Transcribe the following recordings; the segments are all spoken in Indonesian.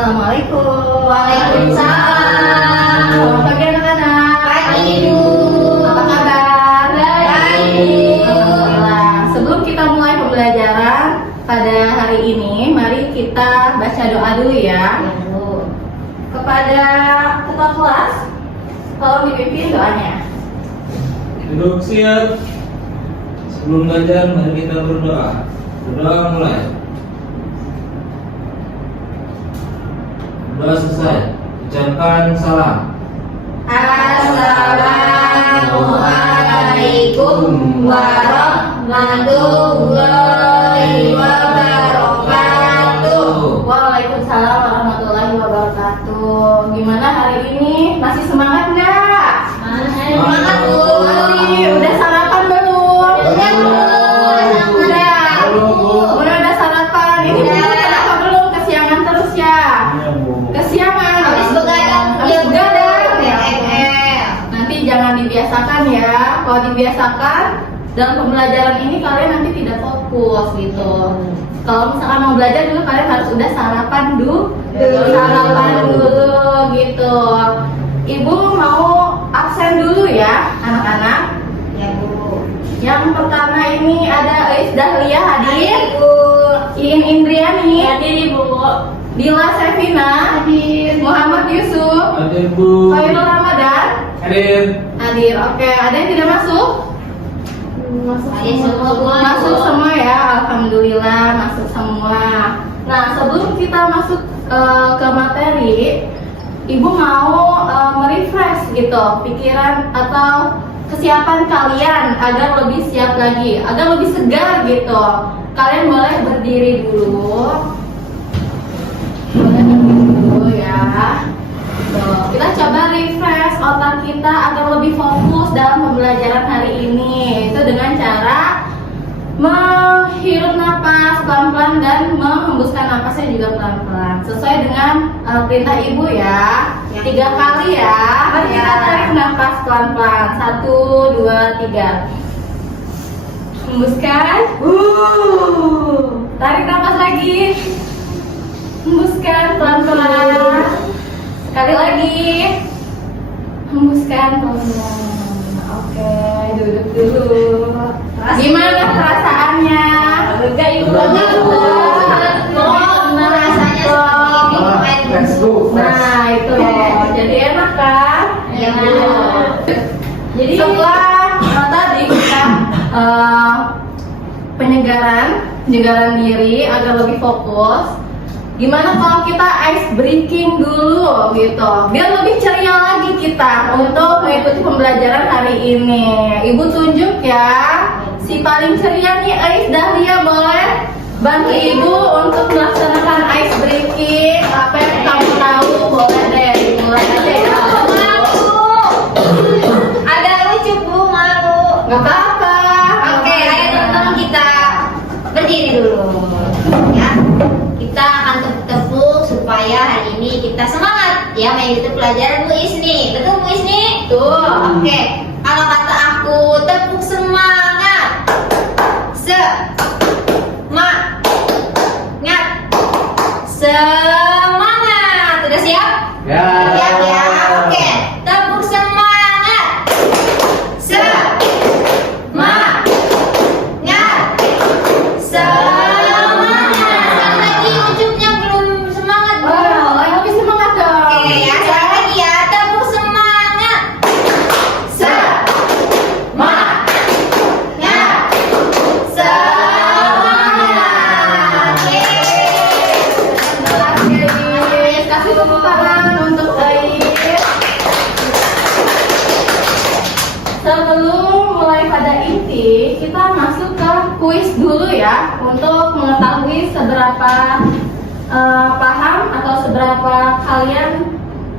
Assalamualaikum. Waalaikumsalam. Selamat pagi anak-anak. Pagi, Ibu. Apa kabar? Baik. Alhamdulillah. Sebelum kita mulai pembelajaran pada hari ini, mari kita baca doa dulu ya. Kepada ketua kelas, tolong dipimpin doanya. Duduk siap. Sebelum belajar, mari kita berdoa. Berdoa mulai. Berdoa selesai. Ucapkan salam. Assalamualaikum warahmatullahi wabarakatuh. Waalaikumsalam warahmatullahi wabarakatuh. Gimana hari ini? Masih semangat nggak? Semangat, Bu. Udah sarapan belum? Udah. Udah sarapan. Ini Bu, kenapa belum? Kesiangan terus ya? Kesiangan. Habis begadang. Habis begadang. Ya. Nanti jangan dibiasakan ya. Kalau dibiasakan dalam pembelajaran ini kalian nanti tidak fokus gitu. Kalau misalkan mau belajar dulu kalian harus udah sarapan dulu gitu. Ibu mau absen dulu ya anak-anak. Ya, Bu. Yang pertama ini ada Ais Dahlia hadir, Bu. Iin Indriani Hadir, Bu. Dila Sevina hadir, Muhammad Yusuf, Hadir Bu. Khairul Ramadan Hadir. hadir. Oke, ada yang tidak masuk? Hadir semua, Bu. Masuk semua ya, alhamdulillah masuk semua. Nah, sebelum kita masuk ke materi, Ibu mau merefresh gitu pikiran atau kesiapan kalian agar lebih siap lagi, agar lebih segar gitu. Kalian boleh berdiri dulu. Boleh berdiri dulu ya. Tuh, kita coba refresh otak kita agar lebih fokus dalam pembelajaran hari ini. Itu dengan cara menghirup napas pelan-pelan dan menghembuskan napasnya juga pelan-pelan. Sesuai dengan perintah ibu ya. 3 kali ya. Mari kita tarik napas pelan-pelan. 1, 2, 3. Hembuskan. Tarik napas lagi. Hembuskan pelan-pelan. Sekali lagi. Hembuskan pelan-pelan. Oke, duduk dulu. Gimana perasaannya? Lega ibu banget. Rasanya seperti Nah, itu loh. Jadi enak kan? Iya. Jadi setelah tadi kita penyegaran diri agar lebih fokus. Gimana kalau kita ice breaking dulu gitu, biar lebih ceria lagi kita untuk mengikuti pembelajaran hari ini. Ibu tunjuk ya, si paling ceria nih Ais Dahlia, boleh bantu ibu untuk melaksanakan ice breaking. Apa yang kamu tahu boleh deh dimulai aja ya. Agak lucu, Bu, malu. Gak apa-apa. Oke, ayo teman-teman kita berdiri dulu. Ya. Kita akan tepuk-tepuk supaya hari ini kita semangat ya mengikuti pelajaran Bu Isni. Betul Bu Isni? Tuh. Oke. Kalau kata aku tepuk semangat. Semangat. Sudah siap? Ya. Siap ya. Oke. Tepuk semangat. Semangat. Semangat. Lagi ujungnya belum semangat, Bu. Oh, lebih semangat dong. Oke ya, sekali lagi ya. Tepuk semangat. Semangat. Semangat. Oke. Kasih tepuk tangan untuk Ais. Sebelum mulai pada inti, kita masuk ke kuis dulu ya untuk mengetahui seberapa paham atau seberapa kalian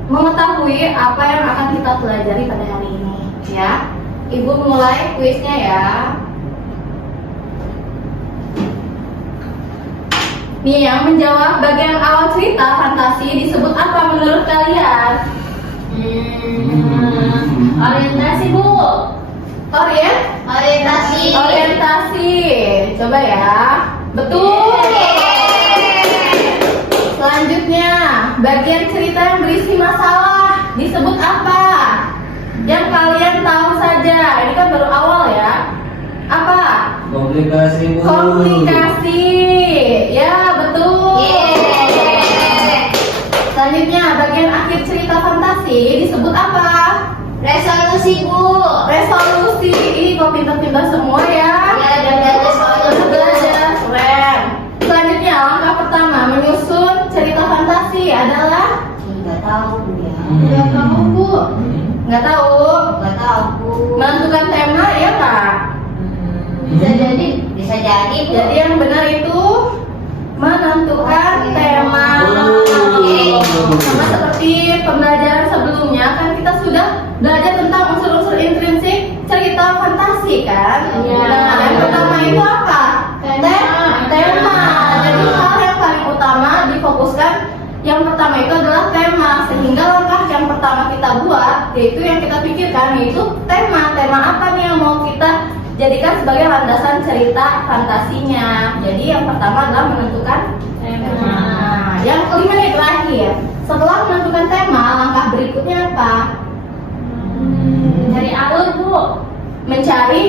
mengetahui apa yang akan kita pelajari pada hari ini ya. Ibu mulai kuisnya ya. Nih, yang menjawab bagian awal cerita fantasi disebut apa menurut kalian? Orientasi, Bu. Orientasi. Orientasi. Coba ya. Betul. Selanjutnya, Komunikasi, Bu. Komunikasi. Ya, betul. Yeay. Selanjutnya, bagian akhir cerita fantasi disebut apa? Resolusi, Bu. Resolusi. Ih, kok pintar-pintar semua ya? Ya, udah belajar soal Udah belajar, keren. Selanjutnya, langkah pertama menyusun cerita fantasi adalah Nggak tahu, Bu ya. nggak tahu, Bu. Nggak tahu. Nggak tahu, Bu. Menentukan tema ya Kak. Bisa jadi. Bisa jadi, Bu. Jadi yang benar itu menentukan tema. Sama seperti pembelajaran sebelumnya kan kita sudah belajar tentang unsur-unsur intrinsik cerita fantasi kan. Iya. Nah, yang pertama itu apa? Tema. Jadi hal yang paling utama difokuskan yang pertama itu adalah tema, sehingga langkah yang pertama kita buat yaitu yang kita pikirkan yaitu tema. Tema apa nih yang mau kita jadikan sebagai landasan cerita fantasinya. Jadi yang pertama adalah menentukan tema. Yang kelima nih terakhir. Setelah menentukan tema, langkah berikutnya apa? Mencari alur, Bu. Mencari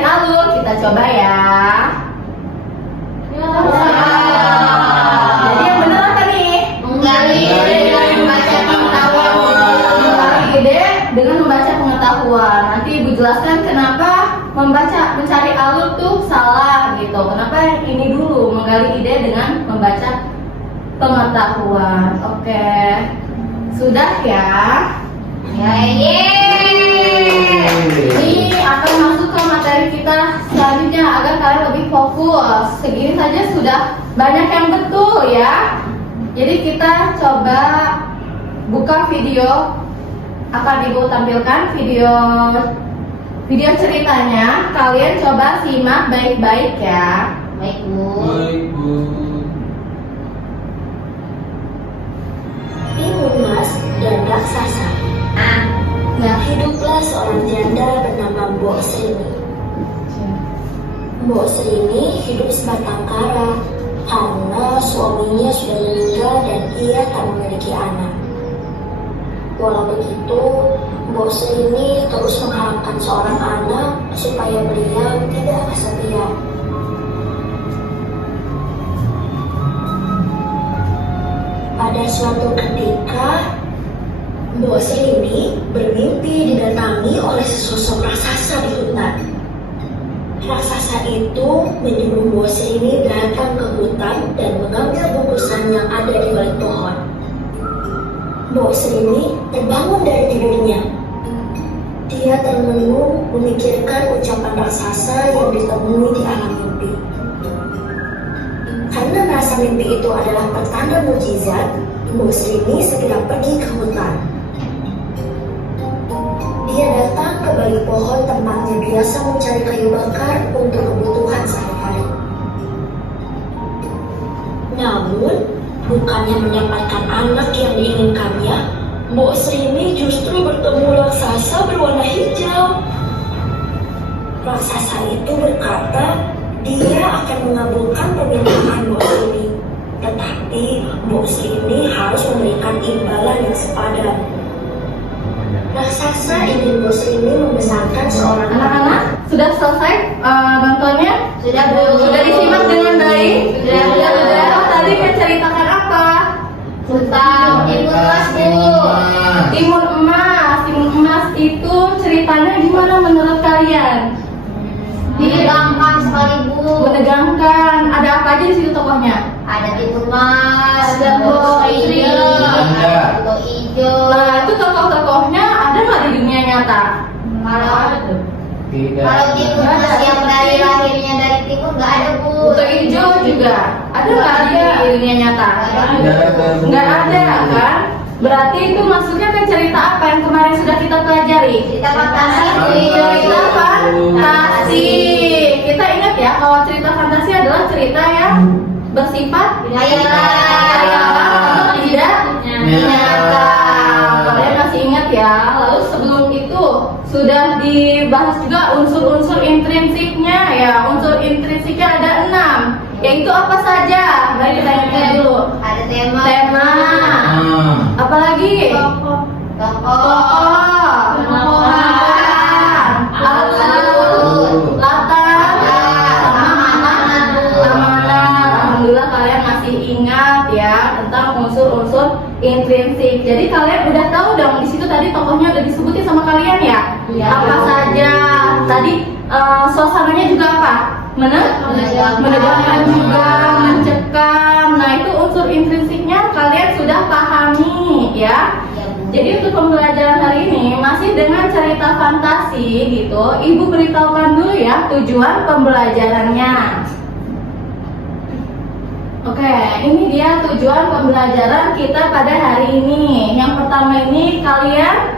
alur. Kita coba ya. Jadi yang benar apa nih? Menggali ide dengan membaca pengetahuan. Menggali ide dengan membaca pengetahuan. Nanti Ibu jelaskan kenapa mencari alur tuh salah gitu. Kenapa ini dulu menggali ide dengan membaca pengetahuan. Oke. Sudah ya. Ya, yeay. Ini akan masuk ke materi kita selanjutnya agar kalian lebih fokus. Segini saja sudah banyak yang betul ya. Jadi kita coba buka video. Akan Ibu tampilkan video ceritanya. Kalian coba simak baik-baik ya. Baik, Bu. Baik, Bu. Timun Mas dan Raksasa. Nah, Hiduplah seorang janda bernama Mbok Srini. Mbok Srini hidup sebatang kara karena suaminya sudah meninggal dan ia tak memiliki anak. Walau begitu, Mbok Srini terus mengharapkan seorang anak supaya beliau tidak kesepian. Pada suatu ketika, Mbok Srini bermimpi didatangi oleh sesosok raksasa di hutan. Raksasa itu menyuruh Mbok Srini datang ke hutan dan mengambil bungkusan yang ada di balik pohon. Mbok Srini terbangun dari tidurnya. Dia termenung memikirkan ucapan raksasa yang ditemui di alam mimpi. Karena merasa mimpi itu adalah pertanda mukjizat, Mbok Srini segera pergi ke hutan. Dia datang ke balik pohon tempatnya biasa mencari kayu bakar untuk kebutuhan sehari-hari. Namun, bukannya mendapatkan anak yang diinginkannya, Mbok Srini justru bertemu raksasa berwarna hijau. Raksasa itu berkata, dia akan mengabulkan permintaan Mbok Srini. Tetapi, Mbok Srini harus memberikan imbalan yang sepadan. Raksasa ingin Mbok Srini membesarkan seorang Anak-anak sudah selesai bantuannya? Sudah, Bu. Sudah disimak dengan baik? Sudah. Oh, tadi menceritakan apa? Tentang timun mas, Bu. Timun emas. Timun emas itu ceritanya gimana menurut kalian? Menegangkan sekali, Bu. Menegangkan. Ada apa aja di situ tokohnya? Ada timun mas, Ada Mbok Srini. Mbok Ijo. Nah, itu tokoh-tokohnya ada nggak di dunia nyata? Tidak. Kalau timun mas yang dari lahirnya dari timur nggak ada, Bu. Buto hijau juga. Ada nggak di dunia nyata? Tidak ada, Bu. Nggak ada kan? Berarti itu masuknya ke cerita apa yang kemarin sudah kita pelajari? Cerita fantasi, Bu. Cerita fantasi. Kita ingat ya kalau cerita fantasi adalah cerita yang bersifat Khayalan. atau tidak nyata. Kalian masih ingat ya? Lalu sebelum itu sudah dibahas juga unsur-unsur intrinsiknya ya. Unsur intrinsiknya ada 6. Yaitu apa saja? Mari kita ingat dulu. Ada tema. Tema. Apalagi? Tokoh. Tokoh. Pemeran. Alur. Latar. masih ingat ya tentang unsur-unsur intrinsik. Jadi kalian udah tahu dong di situ tadi tokohnya udah disebutin sama kalian ya. Iya. Apa saja? Tadi suasananya juga apa? Menegangkan juga, mencekam. Nah itu unsur intrinsiknya kalian sudah pahami ya. Ya, Bu. Jadi untuk pembelajaran hari ini masih dengan cerita fantasi gitu. Ibu beritahukan dulu ya tujuan pembelajarannya. Oke, ini dia tujuan pembelajaran kita pada hari ini. Yang pertama ini kalian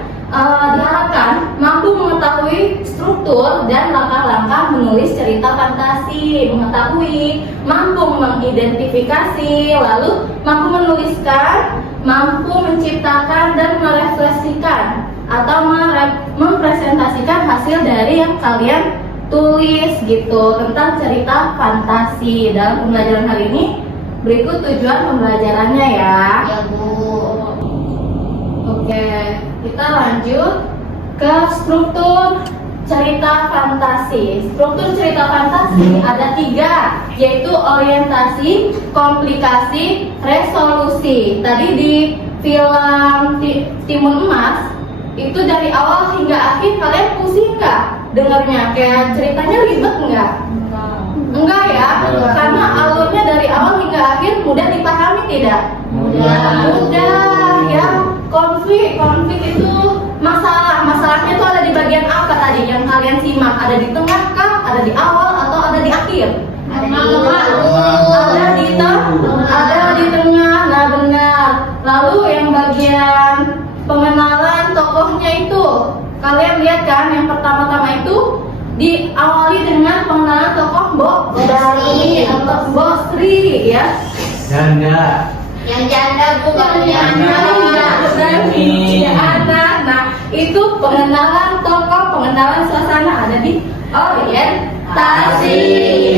diharapkan mampu mengetahui struktur dan langkah-langkah menulis cerita fantasi, mengetahui, mampu mengidentifikasi, lalu mampu menuliskan, mampu menciptakan dan merefleksikan atau mempresentasikan hasil dari yang kalian tulis gitu tentang cerita fantasi. Dalam pembelajaran hari ini berikut tujuan pembelajarannya ya. Ya, Bu. Oke, kita lanjut ke struktur cerita fantasi. Struktur cerita fantasi ada 3, yaitu orientasi, komplikasi, resolusi. Tadi di film Timun Emas itu dari awal hingga akhir kalian pusing nggak dengarnya? Kayak ceritanya ribet nggak? Enggak ya, karena alurnya dari awal hingga akhir mudah dipahami tidak? Mudah ya. Konflik itu masalahnya itu ada di bagian apa tadi yang kalian simak? Ada di tengah kah? Ada di awal atau ada di akhir? Ada di tengah. Nah benar. Lalu yang bagian pengenalan tokohnya itu kalian lihat kan yang pertama-tama itu diawali dengan pengenalan tokoh Mbok Dari atau Mbok Sri ya. Janda. Yang janda, Bu, kalau Janda, ada. Nah itu pengenalan tokoh, pengenalan suasana ada di orientasi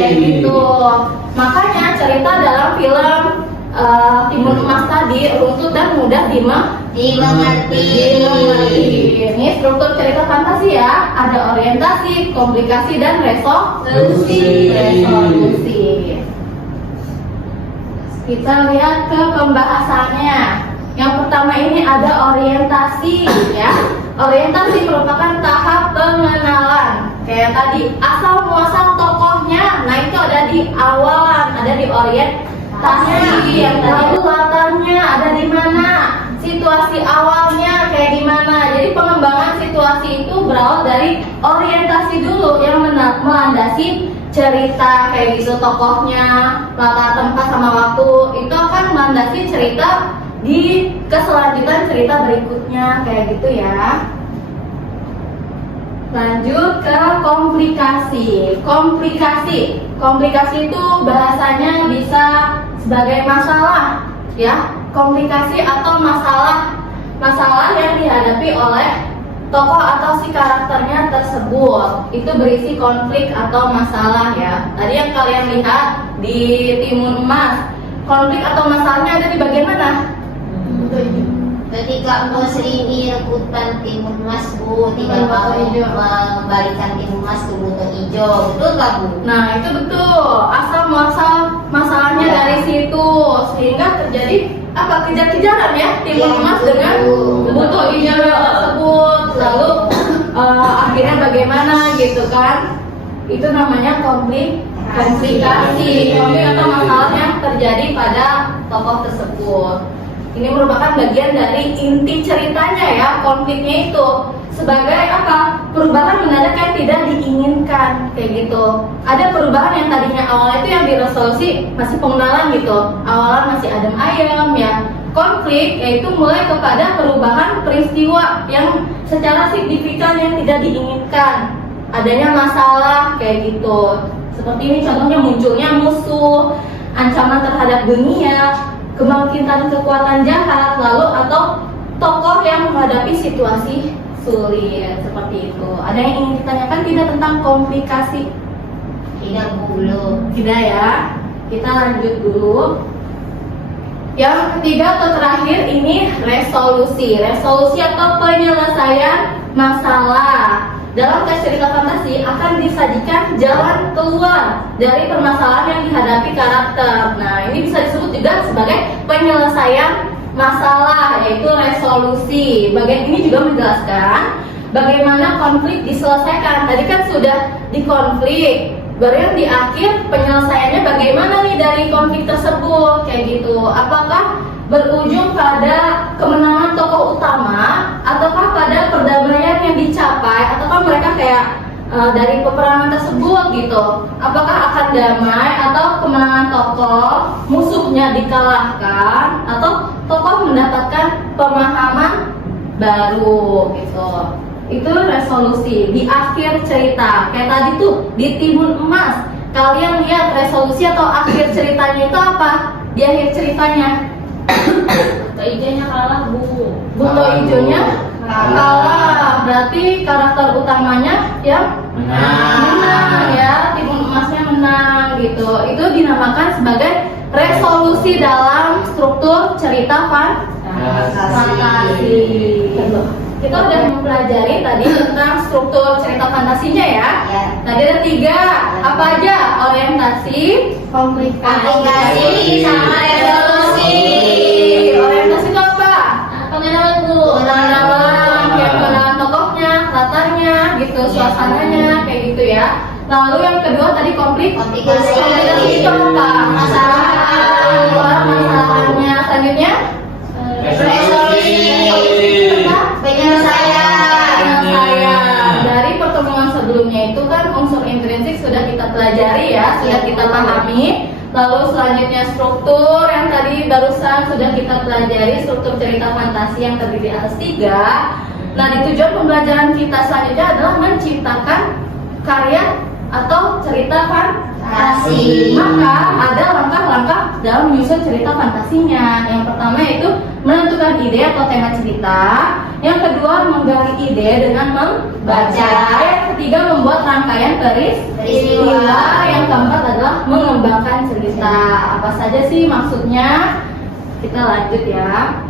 kayak gitu. Makanya cerita dalam film Timun Emas tadi runtut dan mudah dimengerti. Ini struktur cerita fantasi ya. Ada orientasi, komplikasi dan resolusi. Kita lihat ke pembahasannya. Yang pertama ini ada orientasi ya. Orientasi merupakan tahap pengenalan. Kayak tadi asal muasal tokohnya. Nah itu ada di awalan, ada di orientasi. Yang tadi latarnya ada di mana? Situasi awalnya kayak gimana? Jadi pengembangan situasi itu berawal dari orientasi dulu yang melandasi cerita kayak gitu, tokohnya, latar tempat sama waktu itu akan melandasi cerita di keselanjutan cerita berikutnya kayak gitu ya. Lanjut ke komplikasi. Komplikasi itu bahasanya bisa sebagai masalah ya. Komplikasi atau masalah yang dihadapi oleh tokoh atau si karakternya tersebut itu berisi konflik atau masalah ya. Tadi yang kalian lihat di Timun Emas, konflik atau masalahnya ada di bagian mana? Ketika Mbok Sri merebutkan Timun Emas, Bu, tidak mau mengembalikan Timun Emas ke Buto Ijo, betul nggak, Bu? Nah itu betul. Asal muasal masalahnya dari situ sehingga terjadi apa kejar-kejaran ya Timun Emas dengan Buto Ijo tersebut. Lalu akhirnya bagaimana gitu kan? Itu namanya komplikasi. Konflik atau masalah yang terjadi pada tokoh tersebut. Ini merupakan bagian dari inti ceritanya ya, konfliknya itu sebagai apa? Perubahan mendadak yang tidak diinginkan kayak gitu. Ada perubahan yang tadinya awalnya itu yang diresolusi masih pengenalan gitu, awalan masih adem ayem ya. Konflik yaitu mulai kepada perubahan peristiwa yang secara signifikan yang tidak diinginkan. Adanya masalah kayak gitu. Seperti ini contohnya munculnya musuh, ancaman terhadap dunia, kebangkitan kekuatan jahat, lalu atau tokoh yang menghadapi situasi sulit seperti itu. Ada yang ingin ditanyakan tidak tentang komplikasi? Tidak, Bu, belum. Tidak ya. Kita lanjut dulu. Yang ketiga atau terakhir ini resolusi. Resolusi atau penyelesaian masalah. Dalam tes cerita fantasi akan disajikan jalan keluar dari permasalahan yang dihadapi karakter. Nah, ini bisa disebut juga sebagai penyelesaian masalah, yaitu resolusi. Bagian ini juga menjelaskan bagaimana konflik diselesaikan. Tadi kan sudah dikonflik, baru yang di akhir penyelesaiannya bagaimana nih dari konflik tersebut, kayak gitu. Apakah berujung pada kemenangan tokoh utama, ataukah pada perdamaian yang dicapai, ataukah mereka kayak dari peperangan tersebut gitu, apakah akan damai atau kemenangan tokoh musuhnya dikalahkan, atau tokoh mendapatkan pemahaman baru gitu. Itu resolusi di akhir cerita. Kayak tadi tuh di Timun Emas, kalian lihat resolusi atau akhir ceritanya itu apa? Di akhir ceritanya Bunto hijaunya kalah, Bu. bunto hijaunya kalah, berarti karakter utamanya yang menang ya, Timun Emasnya menang gitu. Itu dinamakan sebagai resolusi dalam struktur cerita fantasi. Kita udah mempelajari tadi tentang struktur cerita fantasinya ya. Ya. Tadi ada 3, apa aja? Orientasi, Komplikasi sama resolusi. Orientasi itu apa? Pengenalan, Bu. Pengenalan, kayak pengenalan tokohnya, latarnya, gitu, suasananya, kayak gitu ya. Lalu yang kedua tadi komplikasi itu apa? Masalahnya. Selanjutnya Penyelesaian. dari pertemuan sebelumnya itu kan unsur intrinsik sudah kita pelajari ya, sudah kita pahami. Lalu selanjutnya struktur yang tadi barusan sudah kita pelajari, struktur cerita fantasi yang terdiri atas 3. Nah, di tujuan pembelajaran kita selanjutnya adalah menciptakan karya atau cerita fantasi. Maka ada langkah-langkah dalam menyusun cerita fantasinya. Yang pertama yaitu menentukan ide atau tema cerita. Yang kedua menggali ide dengan membaca. Yang ketiga membuat rangkaian peristiwa. Yang keempat adalah mengembangkan cerita. Apa saja sih maksudnya? Kita lanjut ya.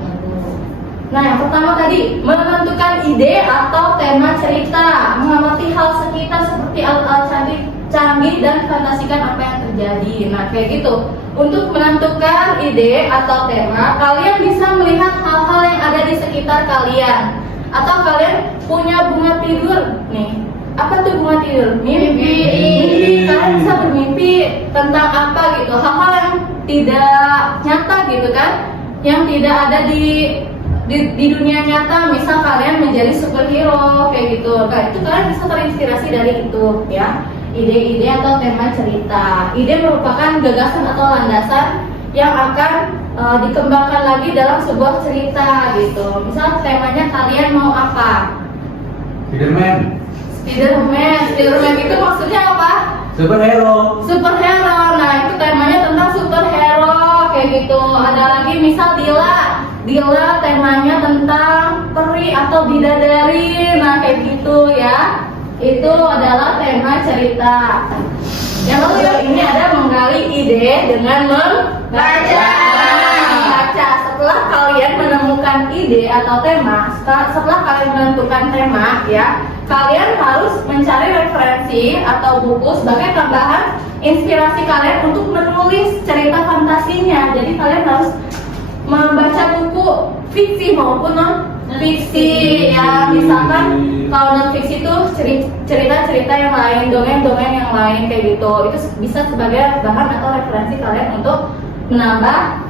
Nah, yang pertama tadi menentukan ide atau tema cerita, mengamati hal sekitar seperti alat-alat canggih dan fantasikan apa yang terjadi. Nah, kayak gitu. Untuk menentukan ide atau tema, kalian bisa melihat hal-hal yang ada di sekitar kalian. Atau kalian punya bunga tidur nih. Apa tuh bunga tidur? Mimpi. Kalian bisa bermimpi tentang apa gitu. Hal-hal yang tidak nyata gitu kan, yang tidak ada di dunia nyata. Misal kalian menjadi superhero kayak gitu, kayak itu kalian bisa terinspirasi dari itu ya, ide-ide atau tema cerita. Ide merupakan gagasan atau landasan yang akan dikembangkan lagi dalam sebuah cerita gitu. Misal temanya kalian mau apa? Spiderman itu maksudnya apa? Superhero. Nah, itu temanya tentang superhero kayak gitu. Ada lagi misal Dila temanya tentang peri atau bidadari. Nah, kayak gitu ya. Itu adalah tema cerita. Yang lalu ini ada menggali ide dengan membaca. Setelah kalian menemukan ide atau tema, setelah kalian menentukan tema ya, kalian harus mencari referensi atau buku sebagai tambahan inspirasi kalian untuk menulis cerita fantasinya. Jadi kalian harus membaca buku fiksi maupun non fiksi ya. Misalkan kalau non fiksi itu cerita-cerita yang lain, dongeng-dongeng yang lain kayak gitu. Itu bisa sebagai bahan atau referensi kalian untuk menambah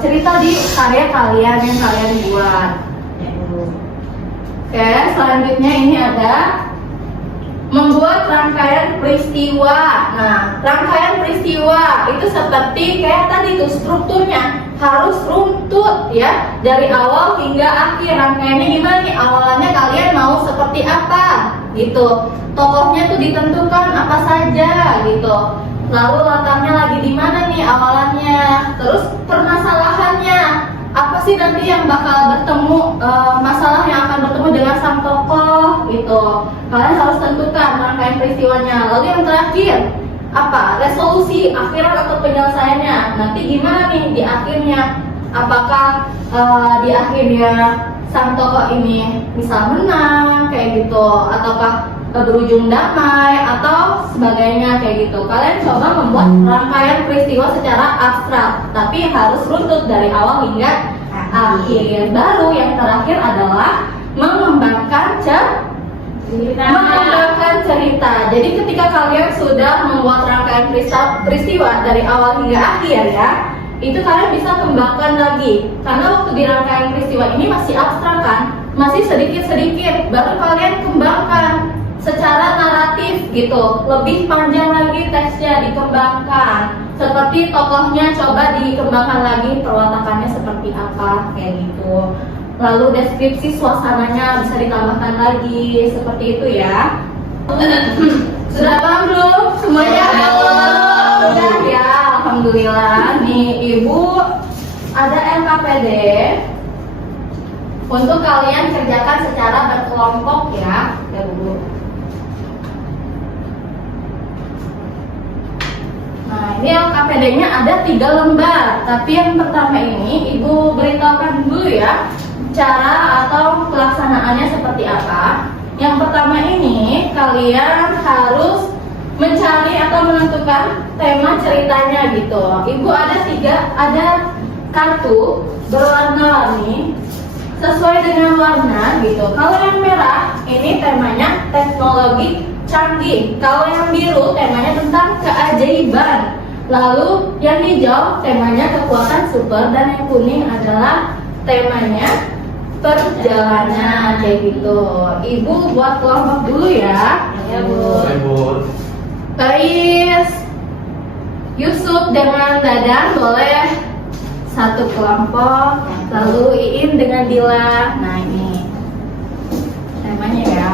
cerita di karya kalian yang kalian buat. Oke, selanjutnya ini ada membuat rangkaian peristiwa. Nah, rangkaian peristiwa itu seperti kayak tadi tuh strukturnya harus runtut ya, dari awal hingga akhir. Rangkaiannya gimana nih? Awalannya kalian mau seperti apa gitu. Tokohnya tuh ditentukan apa saja gitu. Lalu latarnya lagi di mana nih awalannya? Terus permasalahannya apa sih nanti yang bakal bertemu, masalah yang akan bertemu dengan sang tokoh gitu. Kalian harus tentukan rangkaian peristiwanya. Lalu yang terakhir apa? Resolusi akhirat atau penyelesaiannya. Nanti gimana nih di akhirnya? Apakah di akhirnya sang tokoh ini misal menang kayak gitu, ataukah berujung damai atau sebagainya kayak gitu. Kalian coba membuat rangkaian peristiwa secara abstrak, tapi harus runtut dari awal hingga akhir. Baru yang terakhir adalah mengembangkan cerita. Jadi ketika kalian sudah membuat rangkaian peristiwa dari awal hingga akhir ya, itu kalian bisa kembangkan lagi. Karena waktu di rangkaian peristiwa ini masih abstrak kan, masih sedikit-sedikit, baru kalian kembangkan secara naratif gitu, lebih panjang lagi teksnya dikembangkan. Seperti tokohnya coba dikembangkan lagi, perwatakannya seperti apa kayak gitu. Lalu deskripsi suasananya bisa ditambahkan lagi, seperti itu ya. Sudah paham belum semuanya? Sudah ya, alhamdulillah. Nih Ibu ada LKPD untuk kalian kerjakan secara berkelompok ya, Bu. Nah, ini LKPD-nya ada 3 lembar. Tapi yang pertama ini Ibu beritahukan dulu ya cara atau pelaksanaannya seperti apa. Yang pertama ini kalian harus mencari atau menentukan tema ceritanya gitu. Ibu ada kartu berwarna-warni sesuai dengan warna gitu. Kalau yang merah ini temanya teknologi canggih. Kalau yang biru temanya tentang keajaiban. Lalu yang hijau temanya kekuatan super, dan yang kuning adalah temanya perjalanan kayak gitu. Ibu buat kelompok dulu ya. Ya Bu. Baris Yusuf dengan Dadan boleh satu kelompok. Lalu Iin dengan Dila. Nah ini temanya ya.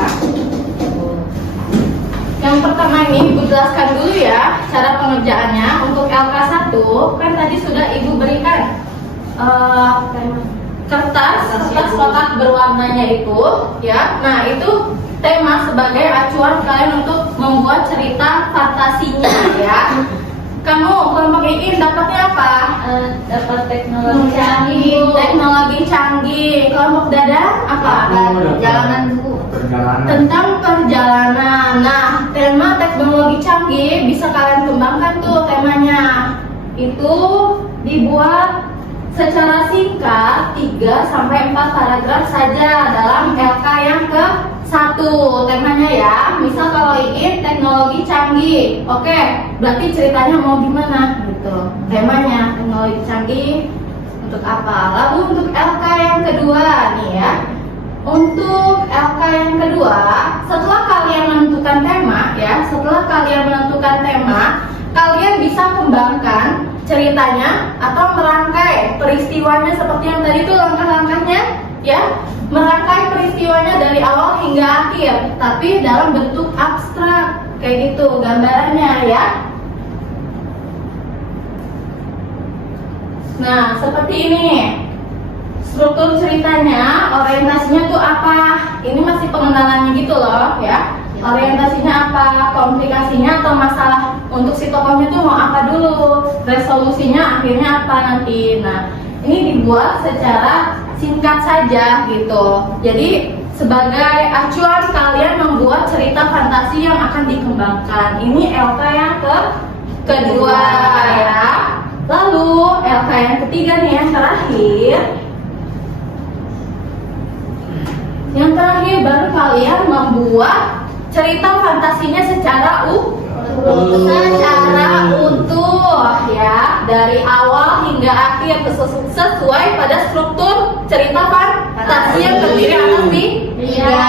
Yang pertama ini Ibu jelaskan dulu ya cara pengerjaannya. Untuk LK1 kan tadi sudah Ibu berikan kertas kotak berwarnanya itu ya. Nah itu tema sebagai acuan kalian untuk membuat cerita fantasinya ya. Kamu kelompok Iin dapatnya apa? Dapat teknologi canggih. Teknologi canggih. Kelompok Dada apa? Perjalanan Bu. Tentang perjalanan. Nah tema teknologi canggih bisa kalian kembangkan tuh temanya. Itu dibuat secara singkat 3-4 paragraf saja dalam LK yang ke-1 temanya ya. Misal kalau Iin teknologi canggih, oke, berarti ceritanya mau gimana gitu. Temanya teknologi canggih untuk apa. Lalu untuk LK yang kedua nih ya. Untuk LK yang kedua, setelah kalian menentukan tema ya, kalian bisa kembangkan ceritanya atau merangkai peristiwanya seperti yang tadi itu langkah-langkahnya ya, merangkai peristiwanya dari awal hingga akhir tapi dalam bentuk abstrak kayak gitu gambarannya ya. Nah seperti ini struktur ceritanya, orientasinya tuh apa, ini masih pengenalannya gitu loh ya. Orientasinya apa, komplikasinya atau masalah untuk si tokohnya tuh mau apa dulu, resolusinya akhirnya apa nanti. Nah ini dibuat secara singkat saja gitu. Jadi sebagai acuan kalian membuat cerita fantasi yang akan dikembangkan. Ini LK yang kedua ya. Lalu LK yang ketiga nih yang terakhir. Yang terakhir baru kalian membuat cerita fantasinya secara utuh ya, dari awal hingga akhir sesuai pada struktur cerita fantasi yang terdiri atas tiga.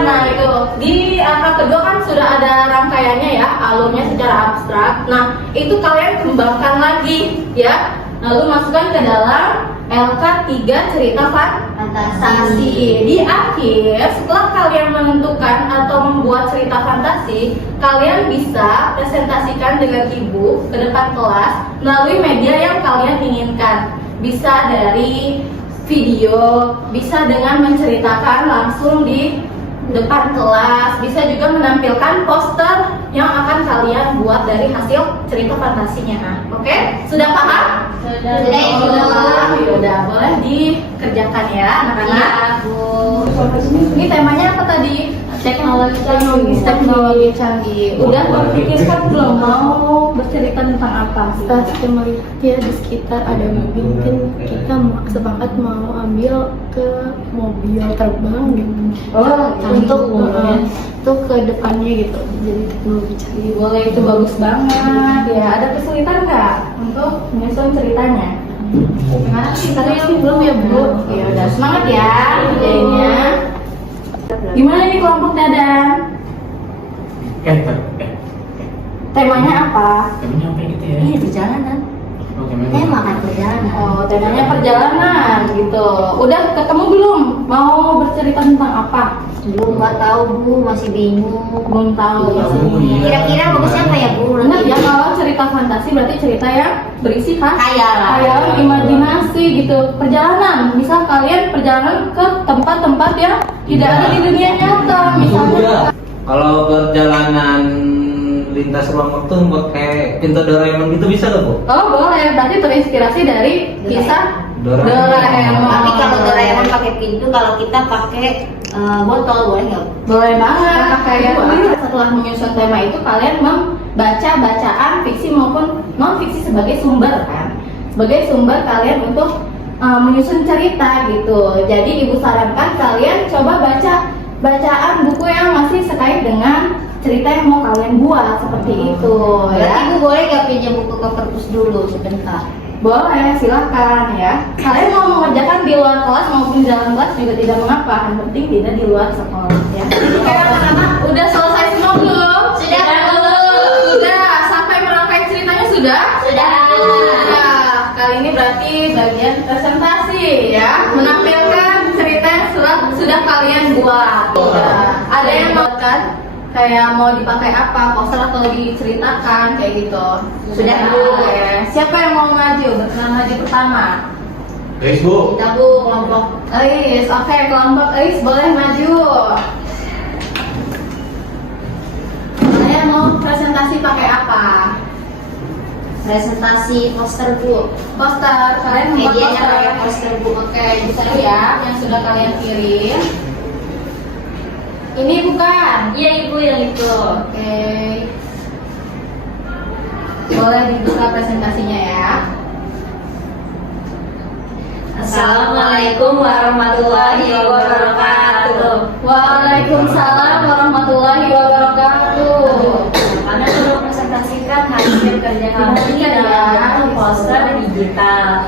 Nah itu di angka kedua kan sudah ada rangkaiannya ya, alurnya secara abstrak. Nah itu kalian kembangkan lagi ya, lalu masukkan ke dalam LK3 cerita fantasi. Di akhir setelah kalian menentukan atau membuat cerita fantasi, kalian bisa presentasikan dengan ibu ke depan kelas melalui media yang kalian inginkan. Bisa dari video, bisa dengan menceritakan langsung di depan kelas, bisa juga menampilkan poster yang akan kalian buat dari hasil cerita fantasinya. Oke? Sudah paham? Sudah paham? Yaudah, boleh dikerjakan ya anak-anak. Iya, Bu. Ini temanya apa tadi? teknologi canggih. Udah terpikirkan belum mau bercerita tentang apa? Kita melihat ya di sekitar ada mobil, mungkin kita sepakat mau ambil ke mobil terbang gitu. Untuk ke depannya gitu, jadi teknologi canggih. Boleh, itu bagus banget ya. Ada kesulitan nggak untuk menyusun ceritanya? Gimana sih? Tapi belum ya Bu. Ya udah, semangat ya kerjainnya. Gimana nih kelompok Dadan? Temanya apa? Temanya apa gitu ya? Ini perjalanan. Oke, Tema kan perjalanan. Oh, temanya perjalanan gitu. Udah ketemu belum? Mau bercerita tentang apa? Belum, nggak tahu Bu, masih bingung. Belum tahu. Kira-kira bagusnya apa ya Bu? Benar ya, kalau cerita fantasi berarti cerita yang berisi Khayalan. khayalan, imajinasi gitu. Perjalanan, misal kalian perjalanan ke tempat-tempat yang tidak ada di dunia nyata, misalnya. Kalau perjalanan lintas ruang waktu pakai pintu Doraemon gitu bisa gak, Bu? Oh boleh, berarti terinspirasi dari kisah Doraemon. Tapi kalau Doraemon pakai pintu, kalau kita pakai botol, boleh nggak? Boleh banget. Kayak setelah menyusun tema itu kalian membaca bacaan fiksi maupun non fiksi sebagai sumber kan, sebagai sumber kalian untuk menyusun cerita gitu. Jadi ibu sarankan kalian coba baca bacaan buku yang masih sekait dengan cerita yang mau kalian buat seperti itu Berarti ya. Bu boleh nggak pinjam buku ke perpus dulu sebentar? Boleh, silakan ya. Kalian mau mengerjakan di luar kelas maupun di dalam kelas juga tidak mengapa. Yang penting tidak di luar sekolah ya. Udah selesai semua belum? Sudah, Bu. Sudah. Sampai merangkai ceritanya sudah? Sudah. Nah, kali ini berarti bagian presentasi ya. Menampilkan cerita yang sudah kalian buat. Ya. Ada yang buatkan? Kayak mau dipakai apa, poster atau diceritakan kayak gitu. Sudah, Bu. Ya. Siapa yang mau maju? Berkenan maju pertama. Bu. Kita Bu kelompok. Ais, oke, kelompok Ais boleh maju. Kalian mau presentasi pakai apa? Presentasi poster Bu. Poster, kalian membuat Medianya pakai poster. poster Bu. Oke, bisa ya yang sudah kalian kirim. Ini bukan? Iya Ibu yang itu. Oke. Boleh dibuka presentasinya ya. Assalamualaikum warahmatullahi wabarakatuh. Waalaikumsalam warahmatullahi wabarakatuh. Kami sudah presentasikan hasil kerja kami dalam bentuk poster digital.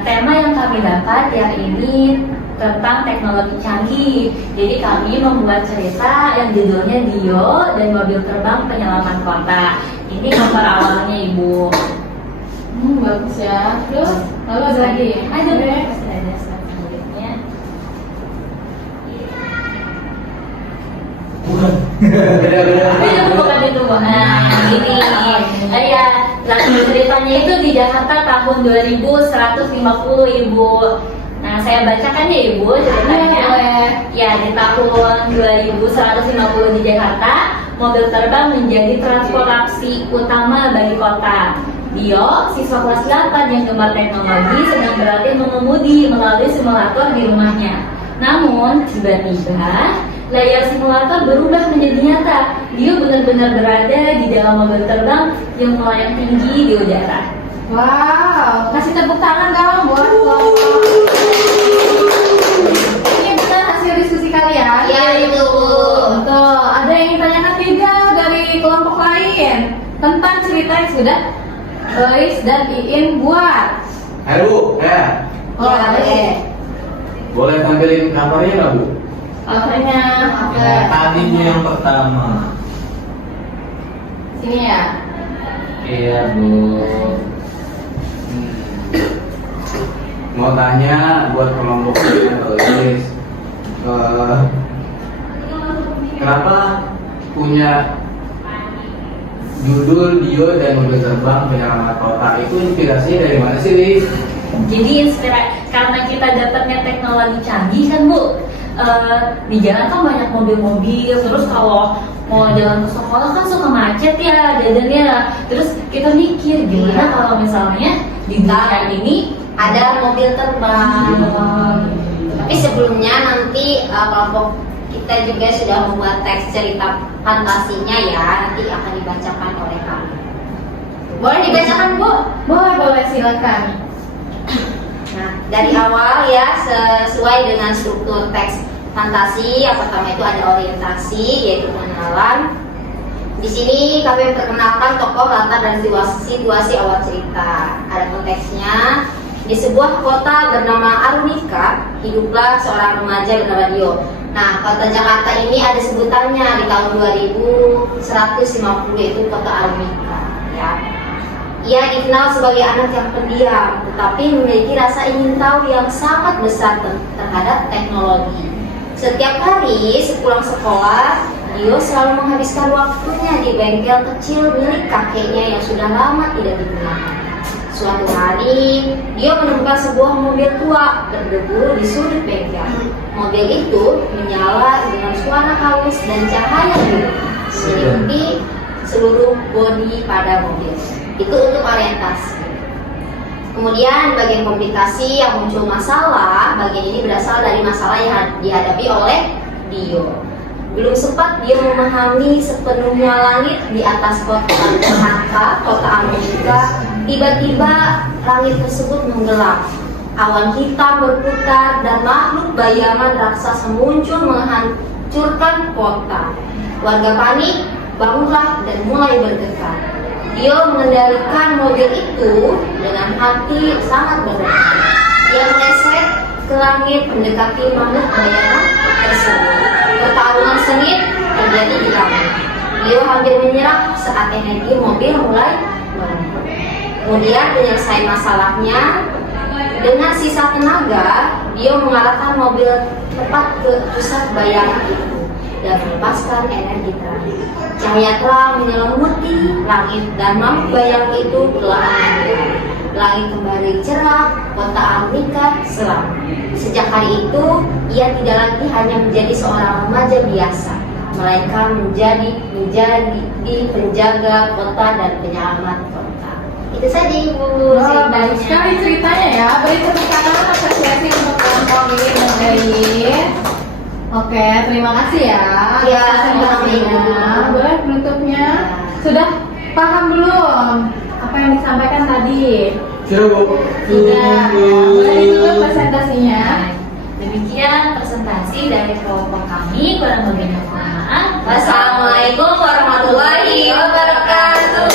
Tema yang kami dapat ini tentang teknologi canggih. Jadi kami membuat cerita yang judulnya Dio dan mobil terbang penyelaman kota. Ini gambar awalnya Ibu. Bagus ya. Terus lalu ada lagi? Ada slide selanjutnya. Ini bukan itu Bu. Nah ini ya langsung ceritanya itu di Jakarta tahun 2150 Ibu. Nah saya bacakan ya Ibu ceritanya. Ya di tahun 2150 di Jakarta, mobil terbang menjadi transportasi utama bagi kota. Dio, siswa kelas 8 yang gemar teknologi, sedang berlatih mengemudi melalui simulator di rumahnya. Namun, tiba-tiba layar simulator berubah menjadi nyata. Dio benar-benar berada di dalam mobil terbang yang melayang tinggi di udara. Wow, kasih tepuk tangan dong buat kelompok. Ini benar hasil diskusi kalian? Iya itu Bu. Betul. Ada yang ditanyakan tidak dari kelompok lain tentang cerita yang sudah Lois dan Iin buat? Ayo Bu, ya. Oh, Boleh. Boleh tampilin kamarnya nggak Bu? Covernya, oke. Tadinya yang pertama. Sini ya. Iya Bu. Mau tanya buat kelompok Lois, kenapa punya judul Dio dan mobil terbang penyelamat kota? Itu inspirasinya dari mana sih, Lis? Jadi karena kita dapatnya teknologi canggih kan Bu, di jalan kan banyak mobil-mobil, terus kalau mau jalan ke sekolah kan suka macet ya dadannya. Terus kita mikir gimana kalau misalnya di dunia ini Ada mobil terbang. Tapi sebelumnya nanti kelompok kita juga sudah membuat teks cerita fantasinya ya, nanti akan dibacakan oleh kami. Boleh dibacakan, Bu? Boleh silakan. Nah, dari awal ya, sesuai dengan struktur teks fantasi, yang pertama itu ada orientasi, yaitu pengenalan. Di sini kami memperkenalkan tokoh, latar, dan situasi awal cerita. Ada konteksnya. Di sebuah kota bernama Arunika, hiduplah seorang remaja bernama Dio. Nah, kota Jakarta ini ada sebutannya di tahun 2150, yaitu kota Arunika. Ya. Ia dikenal sebagai anak yang pendiam, tetapi memiliki rasa ingin tahu yang sangat besar terhadap teknologi. Setiap hari sepulang sekolah, Dio selalu menghabiskan waktunya di bengkel kecil milik kakeknya yang sudah lama tidak digunakan. Suatu hari, Dio menemukan sebuah mobil tua berdebu di sudut bengkel. Mobil itu menyala dengan suara halus dan cahaya biru menyelimuti seluruh bodi pada mobil. Itu untuk orientasi. Kemudian bagian komplikasi yang muncul masalah, bagian ini berasal dari masalah yang dihadapi oleh Dio. Belum sempat dia memahami sepenuhnya langit di atas kota Jakarta, kota Amerika, tiba-tiba langit tersebut menggelap. Awan hitam berputar dan makhluk bayangan raksasa muncul menghancurkan kota. Warga panik, bangunlah dan mulai bergegas. Dio mengendalikan mobil itu dengan hati sangat berdebar. Dia meleset ke langit mendekati makhluk bayangan tersebut. Pertarungan sengit terjadi di langit. Dio hampir menyerah saat energi mobil mulai melemah. Kemudian menyelesaikan masalahnya dengan sisa tenaga, Dio mengarahkan mobil tepat ke pusat bayangan itu dan melepaskan energi terakhir. Cahaya terang menyelimuti langit dan makhluk bayang itu perlahan hilang. Langit kembali cerah, kota Arunika selamat. Sejak hari itu, ia tidak lagi hanya menjadi seorang remaja biasa, melainkan menjadi penjaga kota dan penyelamat kota. Itu saja Ibu Bagus sekali ceritanya ya. Beri tepuk tangan apresiasi untuk kelompok ini dan baik. Oke, terima kasih ya. Ya, sama-sama. Ibu. Boleh penutupnya. Sudah paham belum apa yang disampaikan tadi? Sudah, Bu. Sudah. Boleh ditutup presentasinya. Demikian presentasi dari kelompok kami. Kurang lebihnya mohon maaf. Wassalamualaikum warahmatullahi wabarakatuh.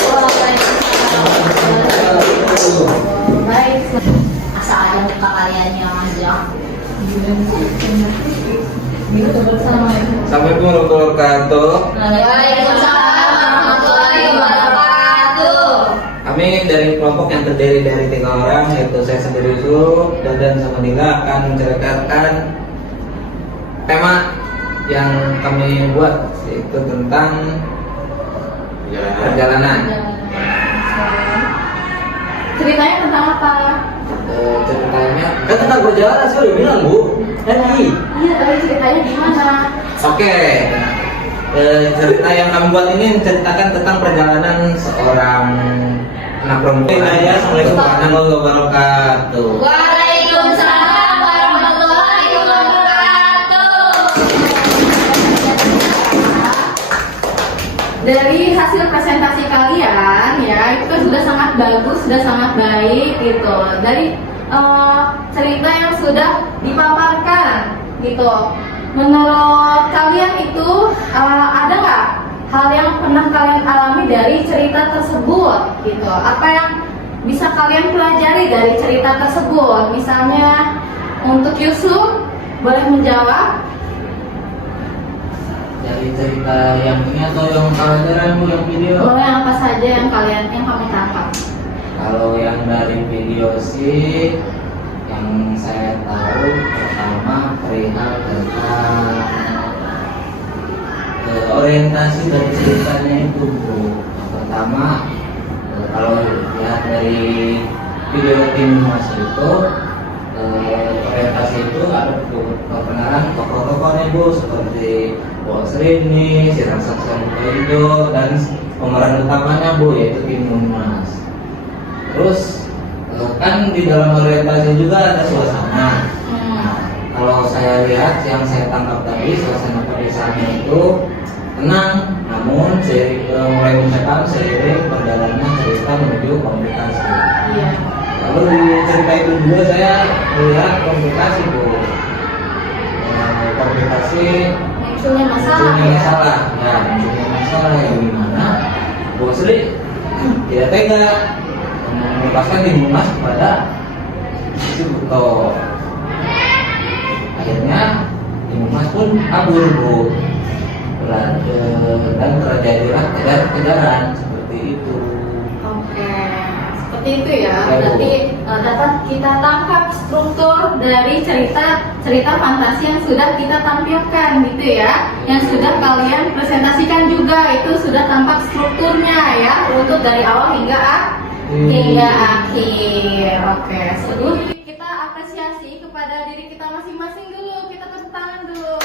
Baik. Asal ada muka kaliannya aja. Assalamualaikum. Assalamualaikum warahmatullahi wabarakatuh. Waalaikumsalam warahmatullahi wabarakatuh. Kami dari kelompok yang terdiri dari 3 orang, yaitu saya sendiri dulu, Dadan sama Nila akan menceritakan tema yang kami buat, yaitu tentang perjalanan. Ceritanya tentang apa? Ceritanya tentang perjalanan, saya udah bilang, Bu. Tadi. Iya, tapi ceritanya gimana? Oke. Cerita yang kami buat ini menceritakan tentang perjalanan seorang anak perempuan. Assalamualaikum warahmatullahi wabarakatuh. Waalaikumsalam warahmatullahi wabarakatuh. Dari hasil presentasi kalian ya, itu kan sudah sangat bagus, sudah sangat baik gitu. Dari cerita yang sudah dipaparkan gitu. Menurut kalian itu ada nggak hal yang pernah kalian alami dari cerita tersebut gitu? Apa yang bisa kalian pelajari dari cerita tersebut? Misalnya untuk Yusuf boleh menjawab. Dari cerita yang ini atau yang pelajaran, Bu, yang video? Boleh apa saja yang kamu tangkap. Kalau yang dari video sih, yang saya tahu pertama perihal tentang orientasi dari ceritanya itu, Bu. Yang pertama, kalau lihat dari video tim Mas itu, orientasi itu ada perkenalan tokoh-tokohnya, Bu, seperti Bos Rini, si raksasa muka hijau, dan pemeran utamanya, Bu, yaitu Kim Mas. Terus kan di dalam orientasi juga ada suasana. Nah, kalau saya lihat yang saya tangkap tadi, suasana pada kesannya itu tenang, namun mulai mencekam seiring berjalannya cerita menuju komplikasi. Iya. Lalu di cerita itu juga saya melihat komplikasi Bu. Komplikasi Munculnya masalah. munculnya Ya. masalah, ya munculnya masalah yang dimana Bu Sri tidak tega melepaskan Ibu Mas kepada si Buto. Akhirnya Ibu Mas pun kabur Bu, dan terjadilah kejar-kejaran seperti itu. Oke, seperti itu ya. Ya, Bu. Berarti dapat kita tangkap struktur dari cerita fantasi yang sudah kita tampilkan gitu ya. Yang sudah kalian presentasikan juga, itu sudah tampak strukturnya ya, runtut dari awal hingga akhir. Oke, sebelum kita apresiasi kepada diri kita masing-masing dulu, kita tepuk tangan dulu.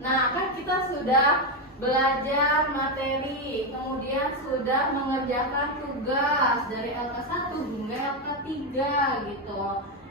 Nah, kan kita sudah belajar materi, kemudian sudah mengerjakan tugas dari LK1 hingga LK3 gitu.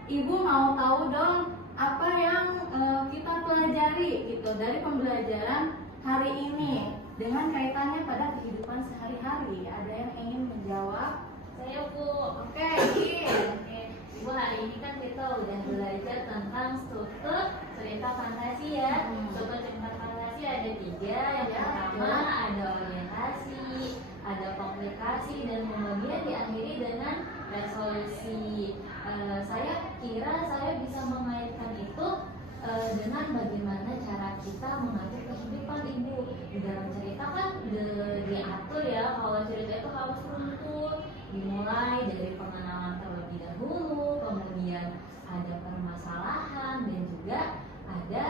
Ibu mau tahu dong apa yang kita pelajari gitu dari pembelajaran hari ini dengan kaitannya pada kehidupan sehari-hari. Ada yang ingin menjawab? Saya Bu. Oke, Iin. Oke, Ibu, hari ini kan kita udah belajar tentang struktur cerita fantasi ya. Struktur cerita fantasi ada 3. Yang Ya, pertama ada orientasi, ada komplikasi, dan kemudian diakhiri dengan resolusi. Saya kira saya bisa mengaitkan itu dengan bagaimana cara kita mengatur kehidupan Ibu. Di dalam cerita kan diatur ya, kalau cerita itu harus runtut, dimulai dari pengenalan terlebih dahulu, kemudian ada permasalahan, dan juga ada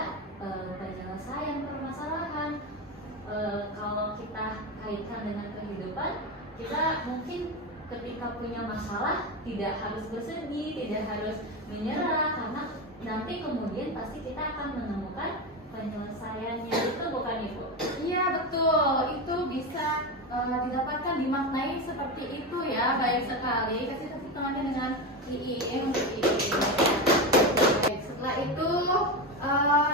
penyelesaian permasalahan. Kalau kita kaitkan dengan kehidupan, kita mungkin ketika punya masalah tidak harus bersedih, tidak harus menyerah, karena nanti kemudian pasti kita akan menemukan penyelesaiannya. Itu bukan Ibu? Iya betul, itu bisa didapatkan, dimaknai seperti itu ya. Baik sekali, kasih tepuk tangannya dengan Iin untuk Iin. Baik, setelah itu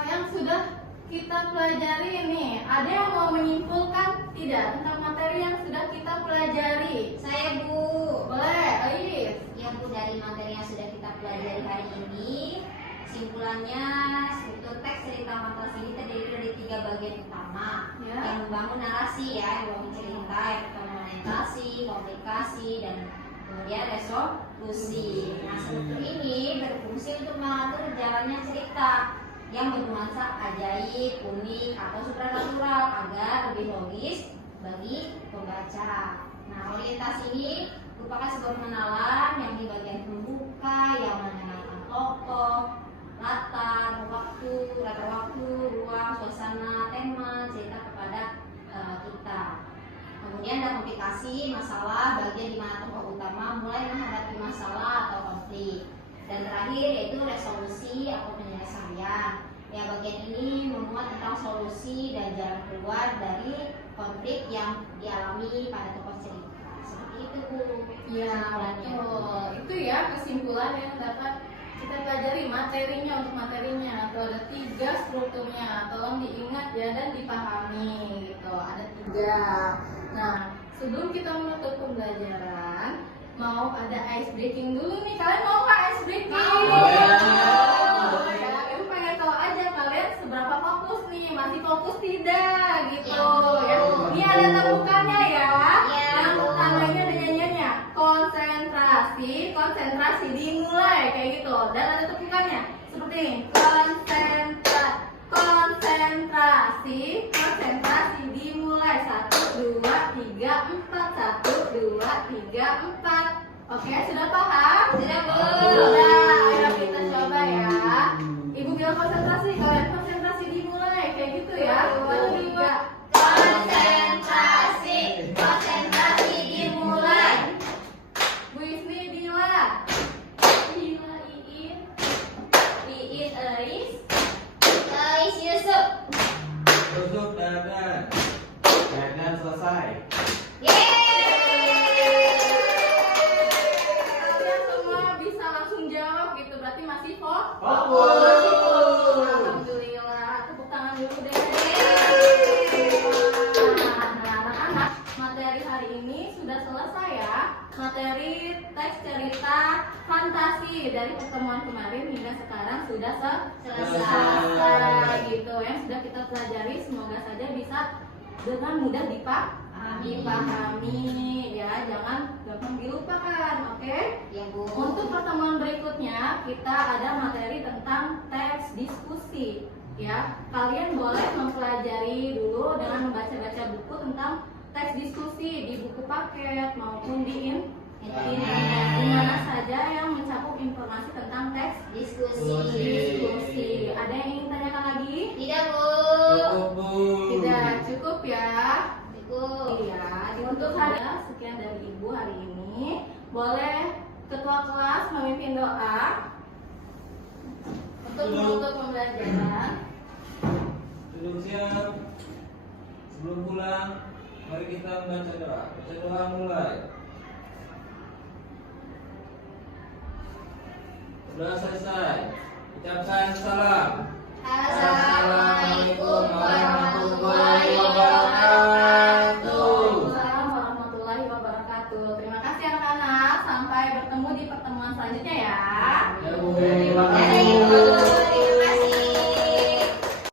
yang sudah kita pelajari nih, ada yang mau menyimpulkan tidak tentang materi yang sudah kita pelajari? Saya Bu. Boleh, Ais. Ya Bu, dari materi yang sudah kita pelajari hari ini, kesimpulannya struktur teks cerita fantasi ini terdiri dari 3 bagian utama Ya. yang membangun narasi ya, yang membangun cerita, yang pertama orientasi, komplikasi, dan kemudian resolusi. Nah, struktur ini berfungsi untuk mengatur jalannya cerita yang bernuansa ajaib, unik, atau supranatural agar lebih logis bagi pembaca. Nah, orientasi ini merupakan sebuah pengenalan yang di bagian pembuka yang mengenalkan tokoh, latar waktu, ruang, suasana, tema, cerita kepada kita. Kemudian ada komplikasi, masalah, bagian di mana tokoh utama mulai menghadapi masalah atau konflik. Dan terakhir yaitu resolusi atau penyelesaian. Ya, bagian ini memuat tentang solusi dan jalan keluar dari konflik yang dialami pada tokoh cerita. Seperti itu Bu. Ya betul, itu ya kesimpulan yang dapat kita pelajari materinya. Untuk materinya atau ada 3 strukturnya, tolong diingat ya dan dipahami gitu. Ada 3. Nah, sebelum kita menutup pembelajaran, mau ada ice breaking dulu nih. Kalian mau nggak ice breaking? Mau. Ya, Ibu pengen tahu aja kalian seberapa fokus nih, masih fokus tidak gitu ya. Ini ada temukannya ya. Yang pertamanya ada nyanyiannya, konsentrasi dimulai kayak gitu. Dan ada tepukannya seperti ini, konsentrasi dimulai 1, 2, 3, 4, 1, 2, 3, 4. Oke, sudah paham? Sudah Bu. Sudah, ayo kita coba ya. Ibu bilang konsentrasi, kalian konsentrasi dimulai kayak gitu ya. 1, 2, Konsentrasi dimulai. Bu Isni, Dila, Iin, Ais. Ais Yusuf. Tutup dagan selesai. Yeay. kalian semua bisa langsung jawab ini sudah selesai ya materi teks cerita fantasi dari pertemuan kemarin hingga sekarang sudah selesai gitu yang sudah kita pelajari, semoga saja bisa dengan mudah dipahami ya, jangan gampang dilupakan, oke? Ya Bu. Untuk pertemuan berikutnya kita ada materi tentang teks diskusi ya. Kalian boleh mempelajari dulu dengan membaca-baca buku tentang teks diskusi di buku paket maupun di internet, di mana saja yang mencakup informasi tentang teks diskusi. Ada yang ingin tanyakan lagi? Tidak Bu. Cukup, Bu. Tidak, cukup ya. Cukup. Iya, untuk hari sekian dari Ibu hari ini. Boleh ketua kelas memimpin doa untuk menutup pembelajaran. Duduk siap. Sebelum pulang, mari kita membaca doa. Baca doa mulai. Sudah selesai. Ucapkan salam. Assalamualaikum warahmatullahi